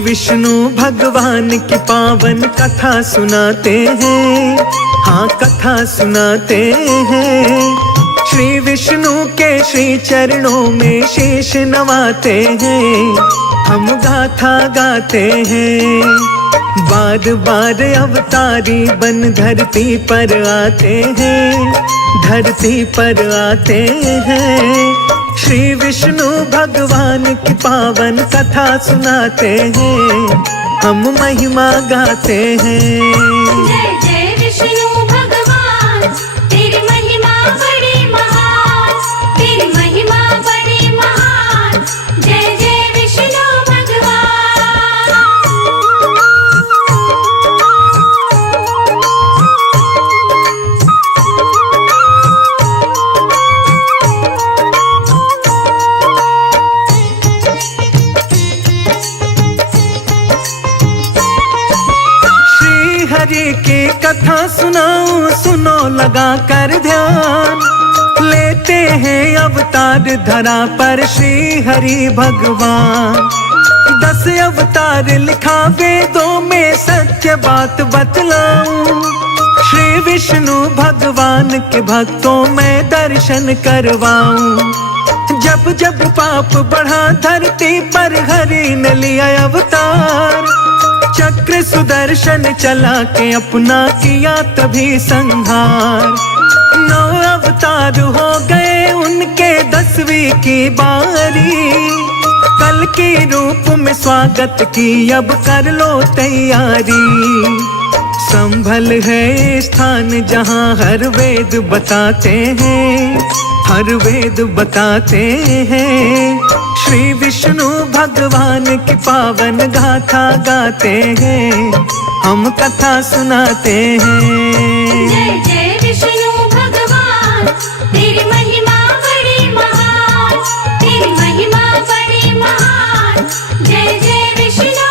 विष्णु भगवान की पावन कथा सुनाते हैं, हाँ कथा सुनाते हैं। श्री विष्णु के श्री चरणों में शीश नवाते हैं, हम गाथा गाते हैं। बार बार अवतारी बन धरती पर आते हैं, धरती पर आते हैं। श्री विष्णु भगवान की पावन कथा सुनाते हैं, हम महिमा गाते हैं। जय जय विष्णु भगवान, तेरी महिमा बड़ी महान, तेरी महिमा बड़ी महान। जय जय विष्णु हरि की कथा सुनाऊं, सुनो लगा कर ध्यान। लेते हैं अवतार धरा पर श्री हरि भगवान। 10 अवतार लिखा वेदों में, सत्य बात बतलाऊं। श्री विष्णु भगवान के भक्तों में दर्शन करवाऊं। जब जब पाप बढ़ा धरती पर हरि ने लिया अवतार। चक्र सुदर्शन चला के अपना किया तभी संहार। 9 अवतार हो गए उनके 10वीं की बारी। कल के रूप में स्वागत की अब कर लो तैयारी। संभल है स्थान जहाँ हर वेद बताते हैं, हर वेद बताते हैं। श्री विष्णु भगवान की पावन गाथा गाते हैं, हम कथा सुनाते हैं। जय जय विष्णु भगवान, तेरी महिमा बड़ी महान, तेरी महिमा बड़ी महान। जय जय विष्णु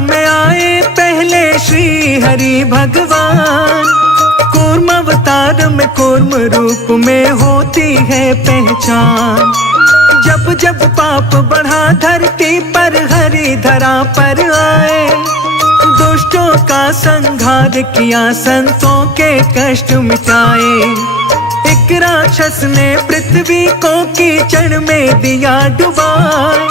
में आए पहले श्री हरि भगवान। कूर्म अवतार में कूर्म रूप में होती है पहचान। जब जब पाप बढ़ा धरती पर हरि धरा पर आए। दुष्टों का संहार किया, संतों के कष्ट मिटाए। एक राक्षस ने पृथ्वी को कीचड़ में दिया डुबाए।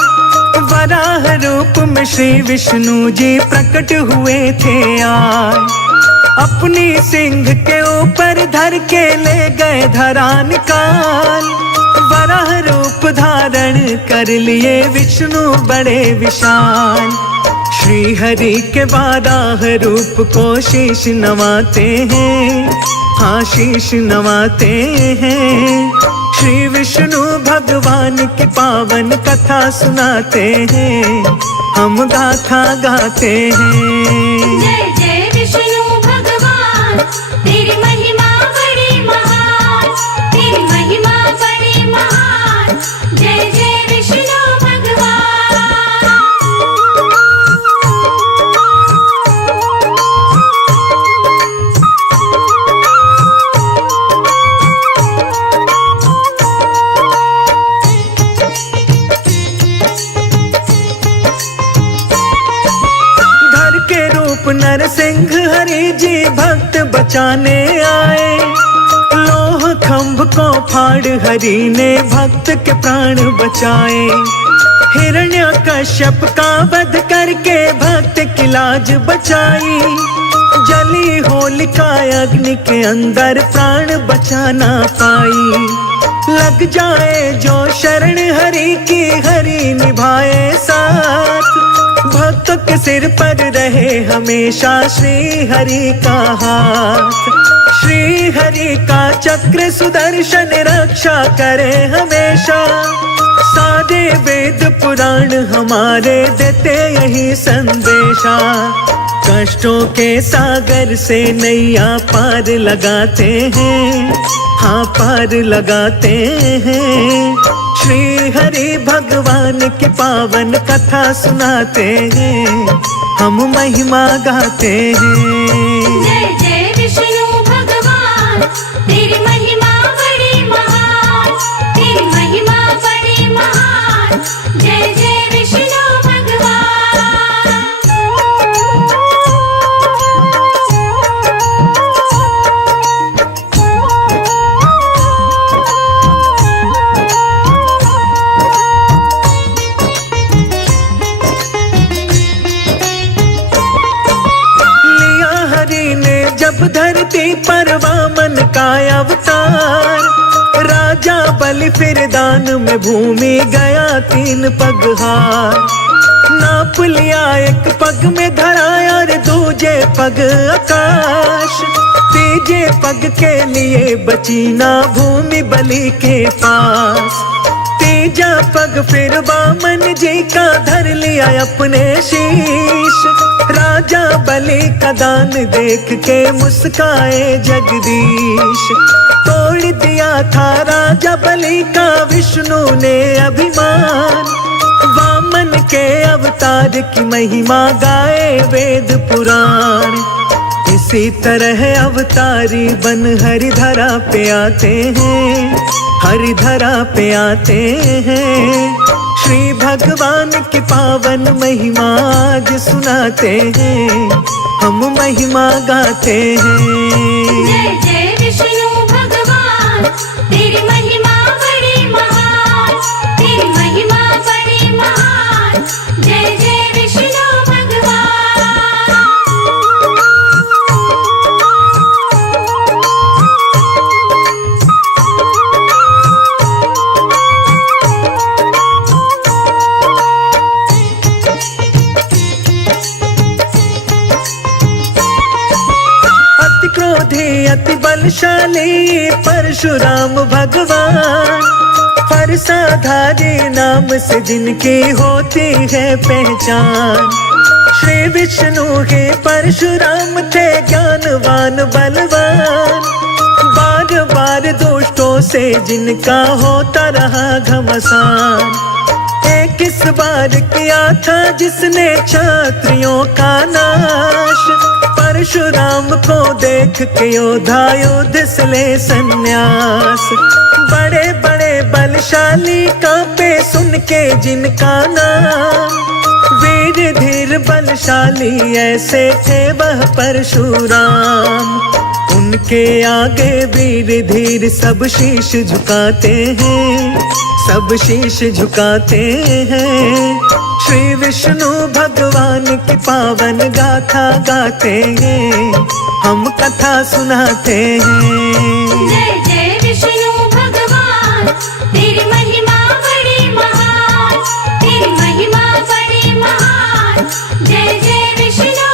वराह रूप में श्री विष्णु जी प्रकट हुए थे आज। अपनी सिंह के ऊपर धर के ले गए धरा निकाल। वराह रूप धारण कर लिए विष्णु बड़े विशाल। श्री हरि के वराह रूप को शीश नवाते हैं, हाँ शीश नवाते हैं। श्री विष्णु भगवान की पावन कथा सुनाते हैं, हम गाथा गाते हैं। जय जय विष्णु भगवान, तेरी महिमा बड़ी महान, तेरी महिमा बड़ी महान। जय जय विष्णु नरसिंह हरि जी भक्त बचाने आए। लोह खंभ को फाड़ हरि ने भक्त के प्राण बचाए। हिरण्यकश्यप का वध करके भक्त की लाज बचाई। जली होलिका अग्नि के अंदर प्राण बचा ना पाई। लग जाए जो शरण हरि की, हरि निभाए साथ। भक्तों के सिर पर रहे हमेशा श्री हरि का हाथ। श्री हरि का चक्र सुदर्शन रक्षा करे हमेशा। सारे वेद पुराण हमारे देते यही संदेशा। कष्टों के सागर से नैया पार लगाते हैं, हाँ पार लगाते हैं। श्री हरि भगवान की पावन कथा सुनाते हैं, हम महिमा गाते हैं। जय जय विष्णु भगवान, तेरी महिमा बड़ी महान, तेरी महिमा बड़ी महान। जय जय विष्णु जब धरती पर वामन का अवतार, राजा बलि फिर दान में भूमि गया 3 पगहार। नाप लिया 1 पग में धरा और दूजे पग आकाश, तीजे पग के लिए बची ना भूमि बलि के पास। तीजा पग फिर वामन जी का धर लिया अपने शीश, राजा बलि का दान देख के मुस्काए जगदीश। तोड़ दिया था राजा बलि का विष्णु ने अभिमान, वामन के अवतार की महिमा गाए वेद पुराण। इसी तरह अवतारी बन हरिधरा पे आते हैं, हरिधरा पे आते हैं। श्री भगवान की पावन महिमा आज सुनाते हैं, हम महिमा गाते हैं। जय जय विष्णु भगवान, तेरी महिमा बड़ी महान, तेरी महिमा बड़ी महान। जय जय विष्णु क्रोधी अति बलशाली परशुराम भगवान, फरसाधारी नाम से जिनकी होती है पहचान। श्री विष्णु के परशुराम थे ज्ञानवान बलवान, बार बार दुष्टों से जिनका होता रहा घमसान। एक इस बार किया था जिसने क्षत्रियों का नाश, परशुराम को देख के योद्धा युद्ध से ले संन्यास। बड़े बड़े बलशाली कांपे सुन के जिनका नाम, वीर धीर बलशाली ऐसे थे वह परशुराम। उनके आगे वीर धीर सब शीश झुकाते हैं, सब शीश झुकाते हैं। श्री विष्णु भगवान की पावन गाथा गाते हैं, हम कथा सुनाते हैं। जय जय विष्णु भगवान, तेरी महिमा बड़ी महान, तेरी महिमा बड़ी महान। जय जय विष्णु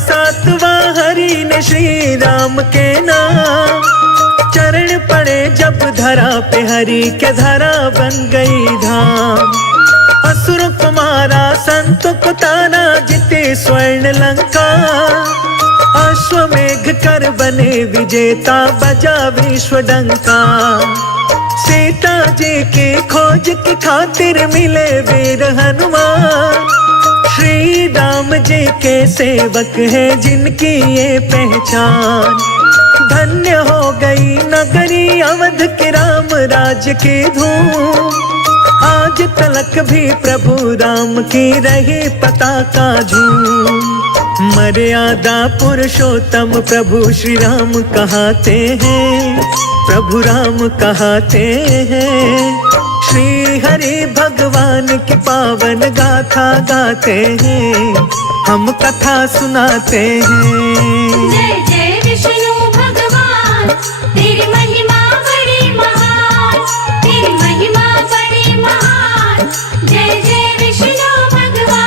सातवां हरि ने श्री राम के नाम, चरण पड़े जब धरा पे हरि के धरा बन गई धाम। असुर को मारा संत को ताना, जीते स्वर्ण लंका, अश्वमेघ कर बने विजेता बजा विश्व डंका। सीता जी की खोज की खातिर मिले वीर हनुमान, श्री राम जी के सेवक है जिनकी ये पहचान। धन्य हो गई नगरी अवध के राम राज की धूम, आज तलक भी प्रभु राम की रही पताका झूम। मर्यादा पुरुषोत्तम प्रभु श्री राम कहाते हैं, प्रभु राम कहाते हैं। श्री हरि भगवान की पावन गाथा गाते हैं, हम कथा सुनाते हैं। जय जय विष्णु भगवान, तेरी महिमा बड़ी महान, तेरी महिमा बड़ी महान। जय जय विष्णु भगवान।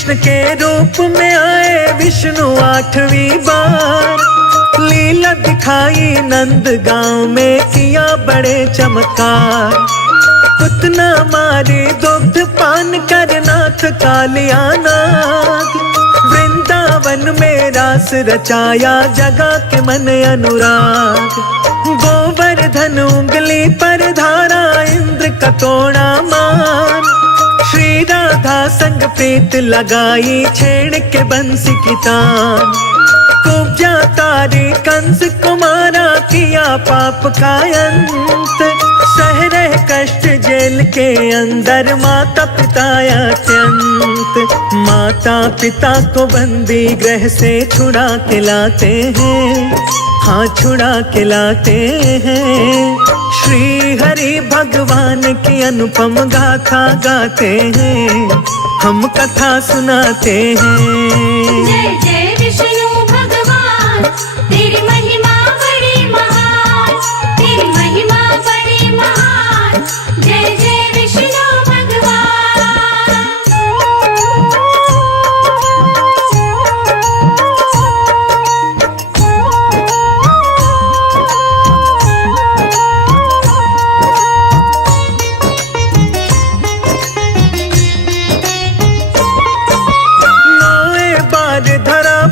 कृष्ण के रूप में आए विष्णु 8वीं बार। लीला दिखाई नंद गांव में किया बड़े चमत्कार। पुतना मारे दुग्ध पान कर नाथ कालिया नाग। वृंदावन में रास रचाया जगा के मन अनुराग। गोवर्धन उंगली पर धारा इंद्र का तोड़ा मान। श्री राधा संग प्रीत लगाई छेड़ के बंसी की तान। कुब्जा तारे कंस कुमारा किया पाप का अंत। सह रहे कष्ट जेल के अंदर माता पिता अत्यंत। माता पिता को बंदी गृह से छुड़ा के लाते हैं, हाँ छुड़ा के लाते हैं। श्री हरि भगवान की अनुपम गाथा गाते हैं, हम कथा सुनाते हैं। जय जय विष्णु भगवान, तेरी महिमा बड़ी महान, तेरी महिमा बड़ी महान। जय जय विष्णु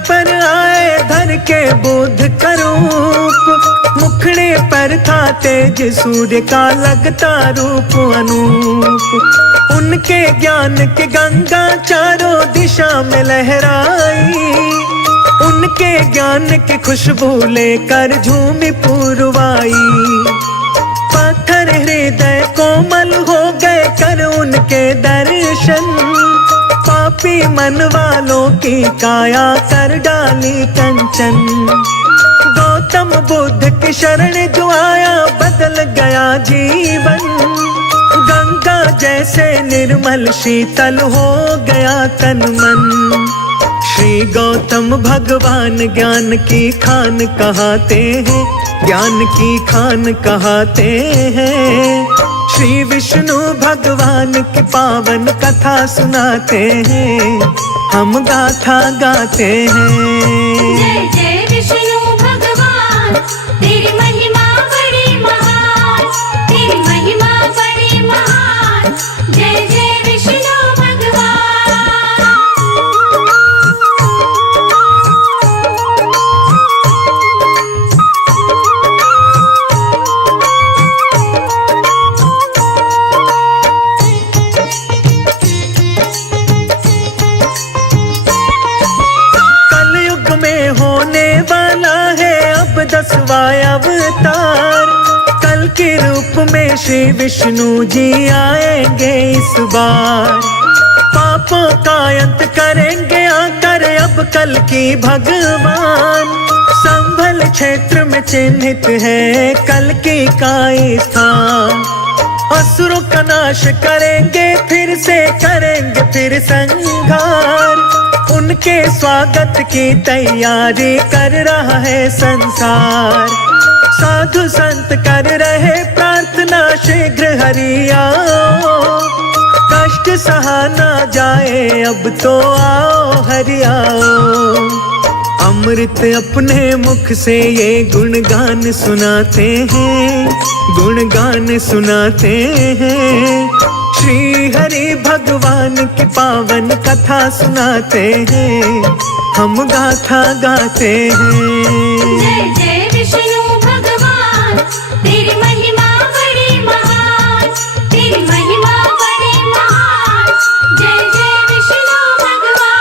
पर आए धर के बोध करूप। मुखड़े पर था तेज सूर्य का लगता रूप अनूप। उनके ज्ञान के गंगा चारों दिशा में लहराई। उनके ज्ञान की खुशबू लेकर झूमी पूर्वाई। पत्थर हृदय कोमल हो गए कर उनके दर्शन। पापी मन वालों की काया कर डाली कंचन। गौतम बुद्ध की शरण जो आया बदल गया जीवन। गंगा जैसे निर्मल शीतल हो गया तन मन। श्री गौतम भगवान ज्ञान की खान कहाते हैं, ज्ञान की खान कहाते हैं। श्री विष्णु भगवान की पावन कथा सुनाते हैं, हम गाथा गाते हैं। जय जय विष्णु भगवान, तेरी महिमा बड़ी महान, तेरी महिमा बड़ी महान। जय जय विष्णु अवतार। कल के रूप में श्री विष्णु जी आएंगे इस बार। पापों का अंत करेंगे आकर अब कल की भगवान। संभल क्षेत्र में चिन्हित है कल की का स्थान। असुरों का नाश करेंगे फिर से करेंगे फिर संहार। उनके स्वागत की तैयारी कर रहा है संसार। साधु संत कर रहे प्रार्थना शीघ्र हरि आओ। कष्ट सहा ना जाए अब तो आओ हरि आओ। अमृत अपने मुख से ये गुणगान सुनाते हैं, गुणगान सुनाते हैं। श्री हरि भगवान की पावन कथा सुनाते हैं, हम गाथा गाते हैं। जय जय विष्णु भगवान, तेरी महिमा बड़ी महान, तेरी महिमा बड़ी महान। जय जय विष्णु भगवान।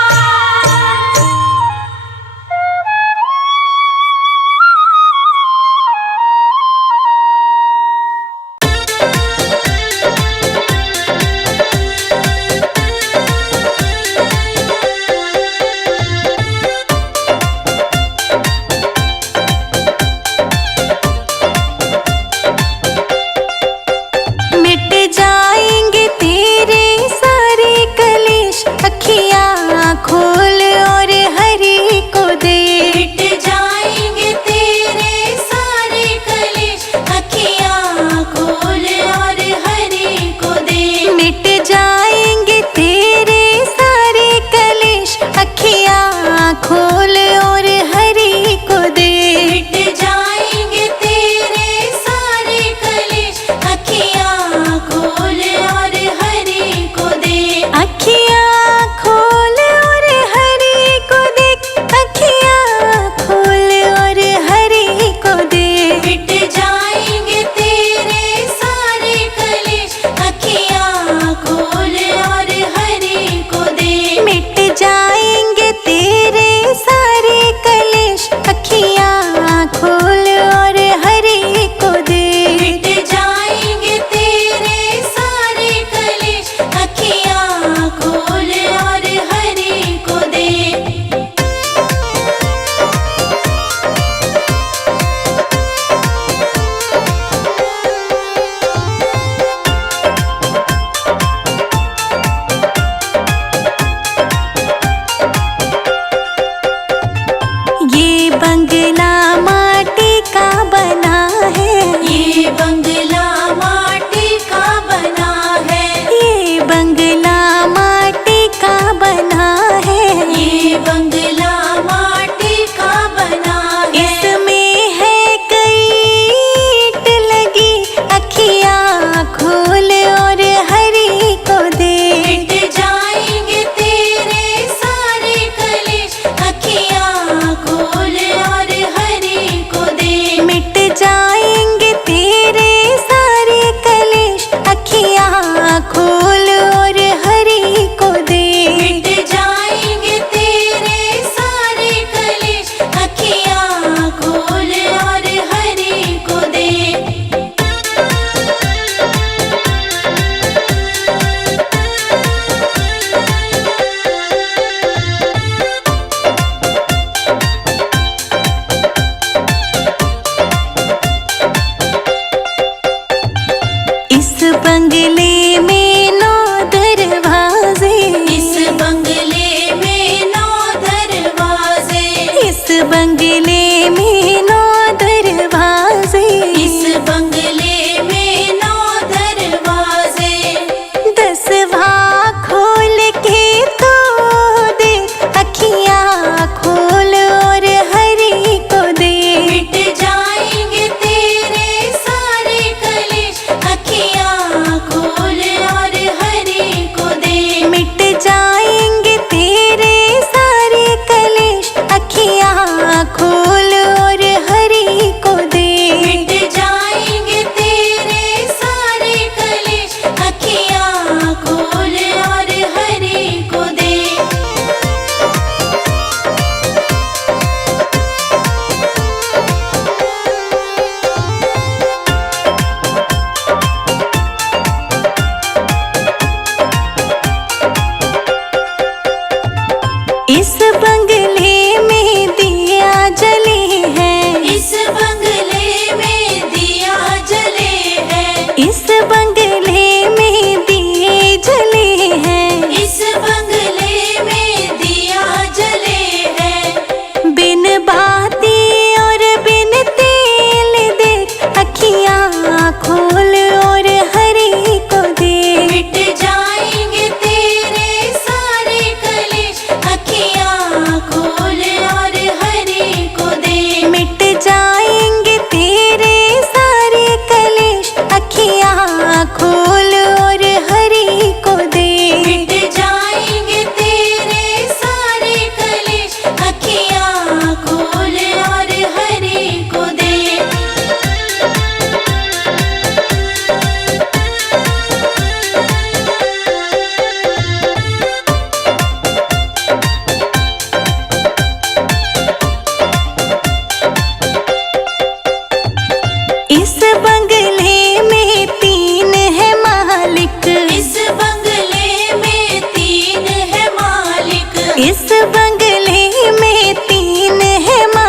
इस बंगले में दिया जले हैं, इस बंगले में दिया जले हैं, इस बंगले में दिए जले हैं, इस बंगले में दिया जले हैं। बिन बाती और बिन तेल दे, अखियाँ खोल और हरि को दे। मिट जाएंगे तेरे सारे कलेश, अखियाँ खोल और हरि को दे। मिट जाएंगे तेरे सारे कलेश, अखियाँ खोल और हरि को दे। मिट जाएंगे तेरे सारे कलेश, अखियाँ खोल और हरि को दे। इस बंगले में तीन है मालिक, इस बंगले में तीन है मालिक, इस बंगले में तीन है मालिक।